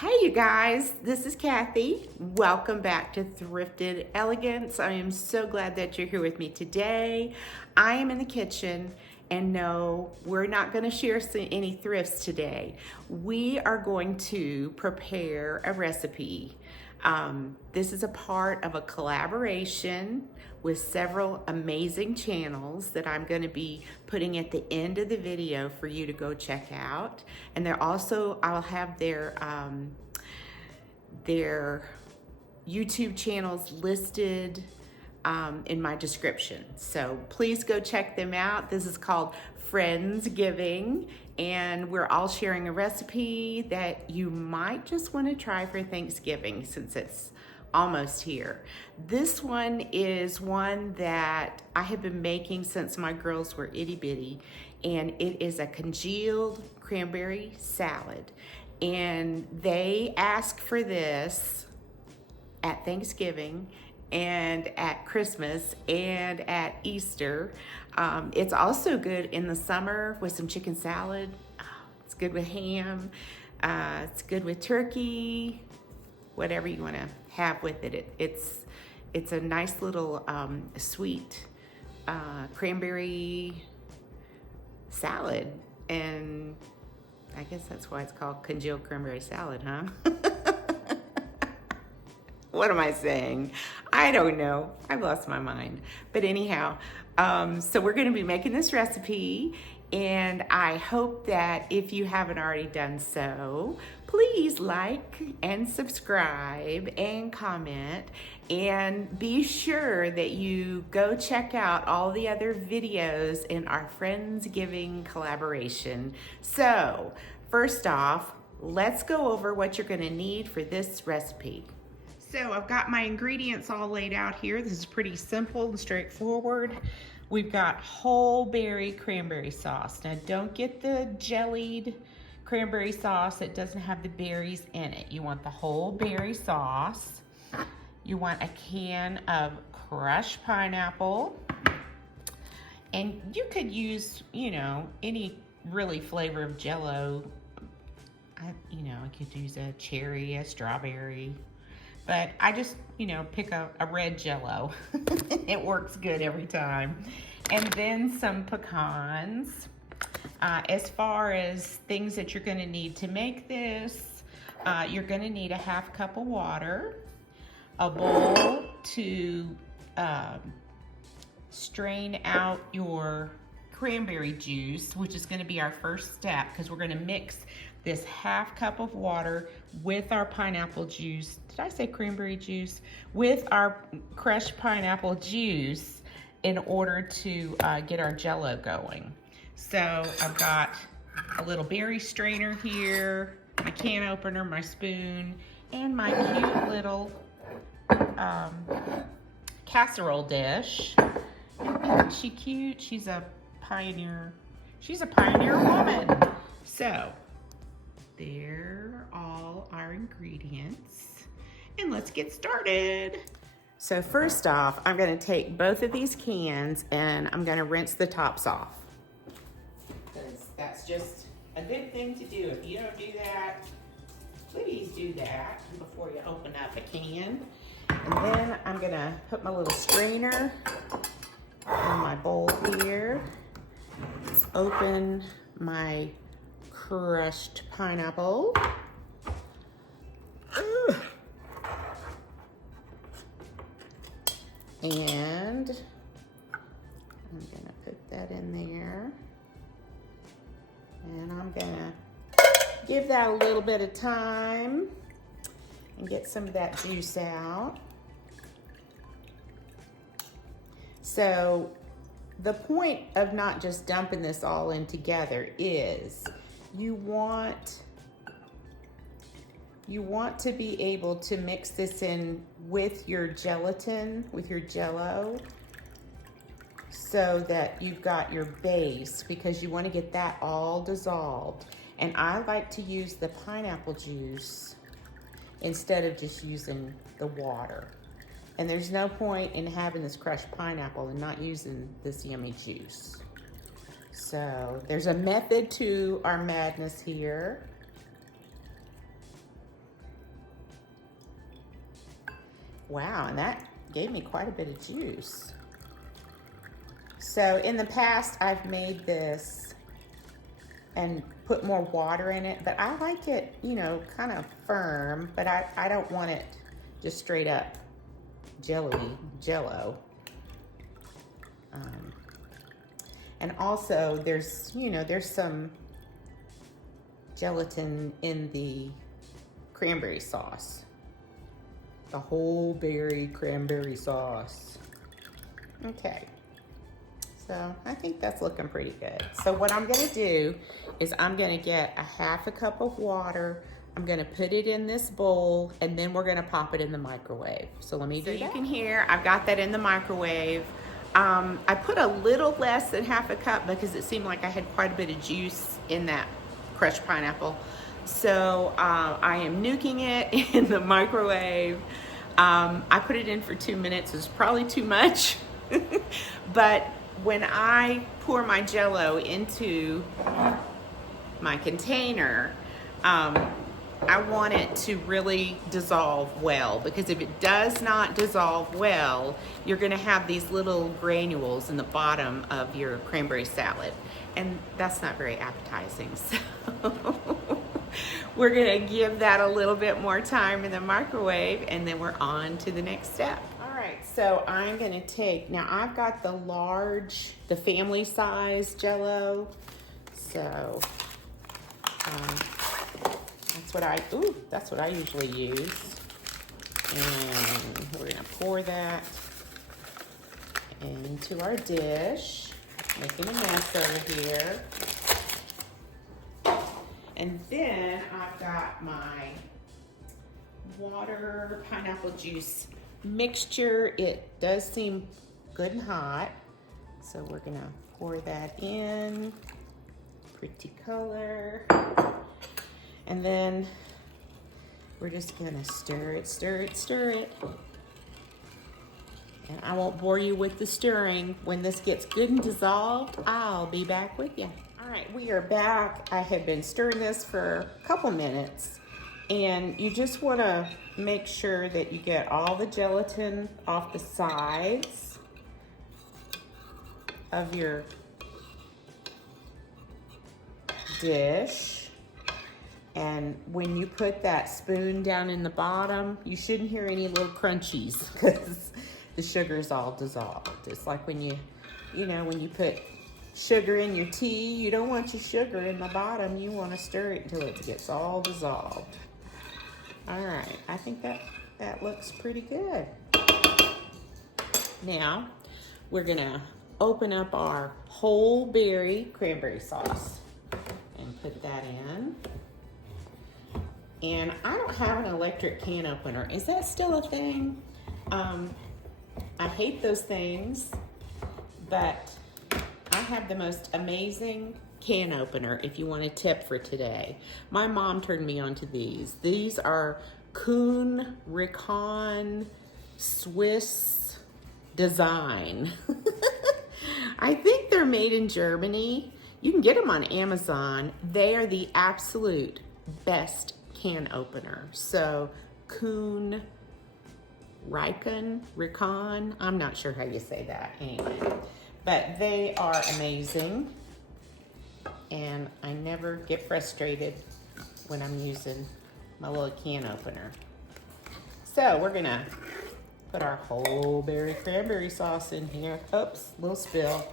Hey you guys, this is Kathy. Welcome back to Thrifted Elegance. I am so glad that you're here with me today. I am in the kitchen and no, we're not going to share any thrifts today. We are going to prepare a recipe. This is a part of a collaboration with several amazing channels that I'm going to be putting at the end of the video for you to go check out. And they're also, I'll have their YouTube channels listed in my description. So please go check them out. This is called Friendsgiving, and we're all sharing a recipe that you might just want to try for Thanksgiving since it's almost here. This one is one that I have been making since my girls were itty bitty, and it is a congealed cranberry salad. And they ask for this at Thanksgiving and at Christmas and at Easter. It's also good in the summer with some chicken salad. It's good with ham. It's good with turkey, whatever you want to have with it. It's a nice little sweet cranberry salad, and I guess that's why it's called congealed cranberry salad, huh? What am I saying? I don't know. I've lost my mind. But anyhow, so we're going to be making this recipe, and I hope that if you haven't already done so, please like and subscribe and comment, and be sure that you go check out all the other videos in our Friendsgiving collaboration. So first off, let's go over what you're going to need for this recipe. So I've got my ingredients all laid out here. This is pretty simple and straightforward. We've got whole berry cranberry sauce. Now don't get the jellied cranberry sauce that doesn't have the berries in it. You want the whole berry sauce. You want a can of crushed pineapple. And you could use, any really flavor of Jell-O. I could use a cherry, a strawberry. But I just, pick a red Jell-O. It works good every time. And then some pecans. As far as things that you're going to need to make this, you're going to need a half cup of water, a bowl to strain out your cranberry juice, which is going to be our first step because we're going to mix this half cup of water with our pineapple juice. Did I say cranberry juice? With our crushed pineapple juice in order to get our Jell-O going. So I've got a little berry strainer here, my can opener, my spoon, and my cute little casserole dish. Isn't she cute? She's a pioneer. She's a pioneer woman. So there are all our ingredients, and let's get started. So first off, I'm going to take both of these cans and I'm going to rinse the tops off, because that's just a good thing to do. If you don't do that, please do that before you open up a can. And then I'm going to put my little strainer in my bowl here, open my crushed pineapple. And I'm gonna put that in there. And I'm gonna give that a little bit of time and get some of that juice out. So the point of not just dumping this all in together is you want to be able to mix this in with your gelatin, with your Jell-O, so that you've got your base, because you want to get that all dissolved. And I like to use the pineapple juice instead of just using the water. And there's no point in having this crushed pineapple and not using this yummy juice. So there's a method to our madness here. Wow, and that gave me quite a bit of juice. So in the past, I've made this and put more water in it, but I like it, you know, kind of firm, but I don't want it just straight up jello. And also there's, you know, there's some gelatin in the cranberry sauce. The whole berry cranberry sauce. Okay. So I think that's looking pretty good. So what I'm gonna do is I'm gonna get a half a cup of water. I'm gonna put it in this bowl and then we're gonna pop it in the microwave. So let me do that. So you can hear, I've got that in the microwave. I put a little less than half a cup because it seemed like I had quite a bit of juice in that crushed pineapple. So I am nuking it in the microwave. I put it in for 2 minutes. It's probably too much, but when I pour my Jell-O into my container, I want it to really dissolve well, because if it does not dissolve well, you're gonna have these little granules in the bottom of your cranberry salad, and that's not very appetizing. So we're gonna give that a little bit more time in the microwave, and then we're on to the next step. All right, so I'm gonna take, now I've got the large, the family size Jell-O, so that's what I usually use. And we're gonna pour that into our dish, making a mess over here. And then I've got my water pineapple juice mixture. It does seem good and hot, so we're gonna pour that in. Pretty color. And then we're just gonna stir it, stir it, stir it. And I won't bore you with the stirring. When this gets good and dissolved, I'll be back with you. All right, we are back. I have been stirring this for a couple minutes, and you just wanna make sure that you get all the gelatin off the sides of your dish. And when you put that spoon down in the bottom, you shouldn't hear any little crunchies because the sugar's all dissolved. It's like when you when you put sugar in your tea, you don't want your sugar in the bottom. You want to stir it until it gets all dissolved. All right, I think that looks pretty good. Now, we're gonna open up our whole berry cranberry sauce and put that in. And I don't have an electric can opener. Is that still a thing? I hate those things, but I have the most amazing can opener if you want a tip for today. My mom turned me onto these. These are Kuhn Rikon Swiss design. I think they're made in Germany. You can get them on Amazon. They are the absolute best can opener. So Kuhn Rikon, I'm not sure how you say that anyway, but they are amazing, and I never get frustrated when I'm using my little can opener. So we're gonna put our whole berry cranberry sauce in here. Oops, little spill.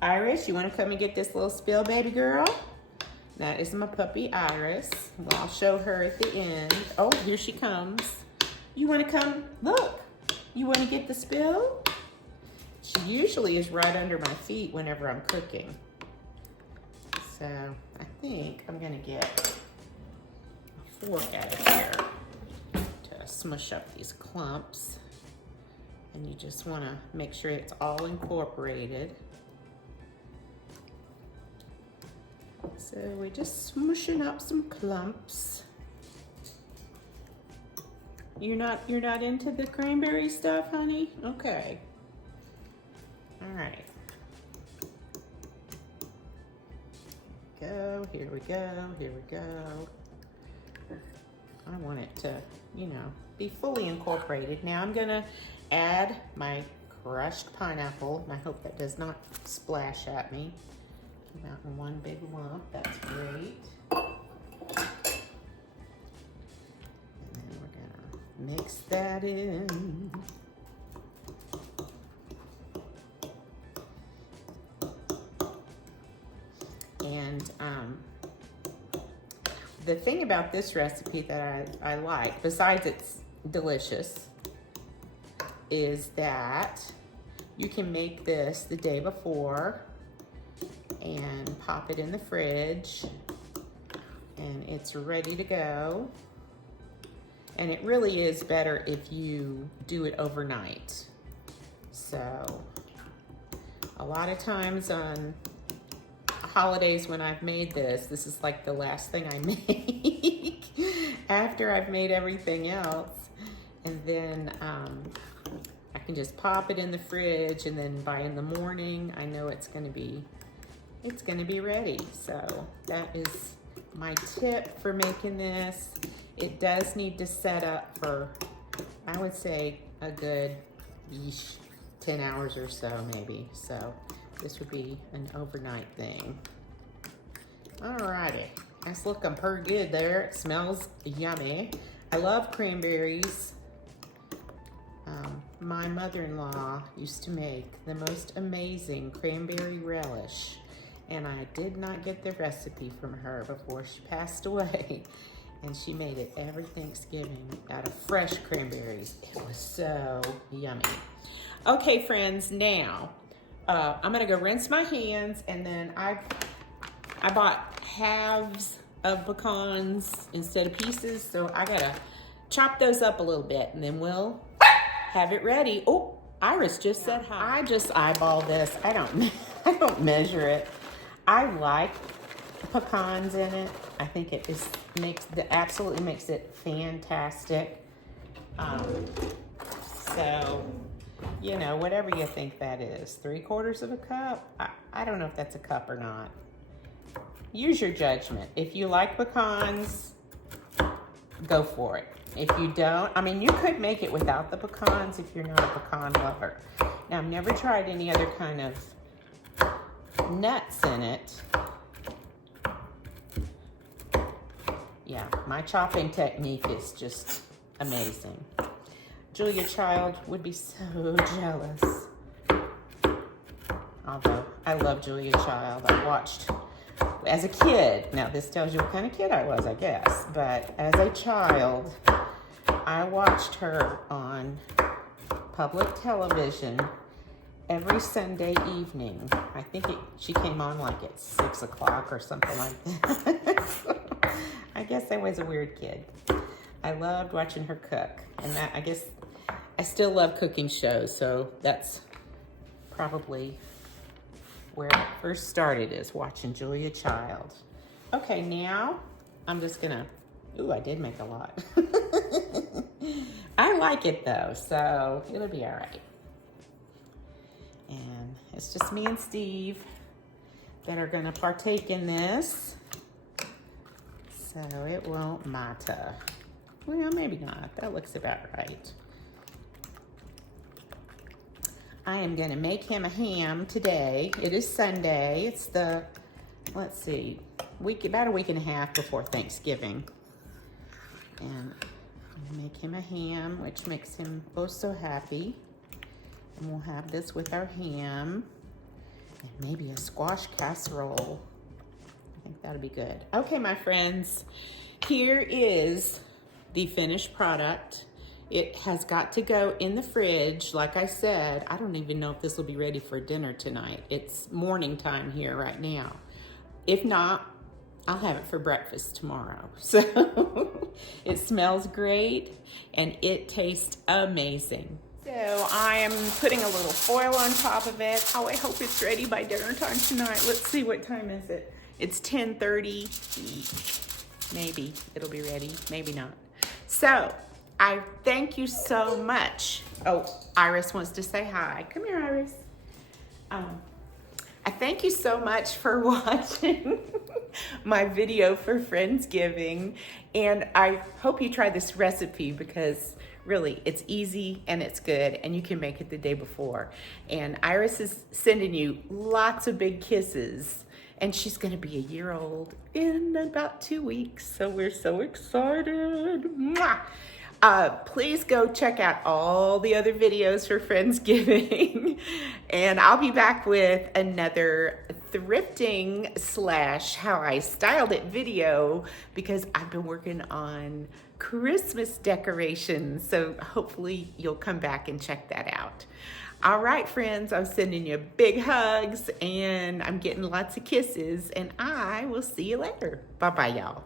Iris, you wanna come and get this little spill, baby girl? That is my puppy, Iris. Well, I'll show her at the end. Oh, here she comes. You wanna come? Look, you wanna get the spill? She usually is right under my feet whenever I'm cooking. So I think I'm gonna get a fork out of here to smush up these clumps. And you just wanna make sure it's all incorporated. So we're just smushing up some clumps. You're not into the cranberry stuff, honey? Okay. All right. Here we go. I want it to you know, be fully incorporated. Now I'm gonna add my crushed pineapple, and I hope that does not splash at me. Come out in one big lump, that's great. And then we're gonna mix that in. And the thing about this recipe that I like, besides it's delicious, is that you can make this the day before and pop it in the fridge and it's ready to go. And it really is better if you do it overnight. So a lot of times on holidays when I've made this is like the last thing I make after I've made everything else. And then I can just pop it in the fridge, and then by in the morning, I know it's gonna be ready. So that is my tip for making this. It does need to set up for, I would say, a good 10 hours or so maybe. So this would be an overnight thing. Alrighty, that's looking pretty good there. It smells yummy. I love cranberries. My mother-in-law used to make the most amazing cranberry relish, and I did not get the recipe from her before she passed away. And she made it every Thanksgiving out of fresh cranberries. It was so yummy. Okay, friends, now I'm gonna go rinse my hands, and then I bought halves of pecans instead of pieces, so I gotta chop those up a little bit, and then we'll have it ready. Oh, Iris just said hi. I just eyeball this. I don't measure it. I like pecans in it. I think it absolutely makes it fantastic. So, you know, whatever you think that is, 3/4 of a cup. I don't know if that's a cup or not. Use your judgment. If you like pecans, go for it. If you don't, I mean, you could make it without the pecans if you're not a pecan lover. Now, I've never tried any other kind of nuts in it. Yeah, my chopping technique is just amazing. Julia Child would be so jealous. Although, I love Julia Child. I watched as a kid. Now, this tells you what kind of kid I was, I guess. But as a child, I watched her on public television every Sunday evening. I think she came on like at 6 o'clock or something like that. So, I guess I was a weird kid. I loved watching her cook. And that, I guess, I still love cooking shows. So that's probably where it first started, is watching Julia Child. Okay, now I'm just gonna, ooh, I did make a lot. I like it though, so it'll be all right. And it's just me and Steve that are gonna partake in this. So it won't matter. Well, maybe not, that looks about right. I am gonna make him a ham today. It is Sunday. It's the, let's see, about a week and a half before Thanksgiving. And I'm gonna make him a ham, which makes him oh so happy. And we'll have this with our ham. And maybe a squash casserole. I think that'll be good. Okay, my friends, here is the finished product. It has got to go in the fridge. Like I said, I don't even know if this will be ready for dinner tonight. It's morning time here right now. If not, I'll have it for breakfast tomorrow. So it smells great and it tastes amazing. So I am putting a little foil on top of it. Oh, I hope it's ready by dinner time tonight. Let's see, what time is it? It's 10:30. Maybe it'll be ready, maybe not. So I thank you so much. Oh, Iris wants to say hi. Come here, Iris. I thank you so much for watching. my video for Friendsgiving. And I hope you try this recipe because really it's easy and it's good and you can make it the day before. And Iris is sending you lots of big kisses. And she's gonna be a year old in about 2 weeks. So we're so excited. Mwah! Please go check out all the other videos for Friendsgiving. And I'll be back with another thrifting / how I styled it video because I've been working on Christmas decorations. So hopefully you'll come back and check that out. All right, friends, I'm sending you big hugs and I'm getting lots of kisses, and I will see you later. Bye-bye, y'all.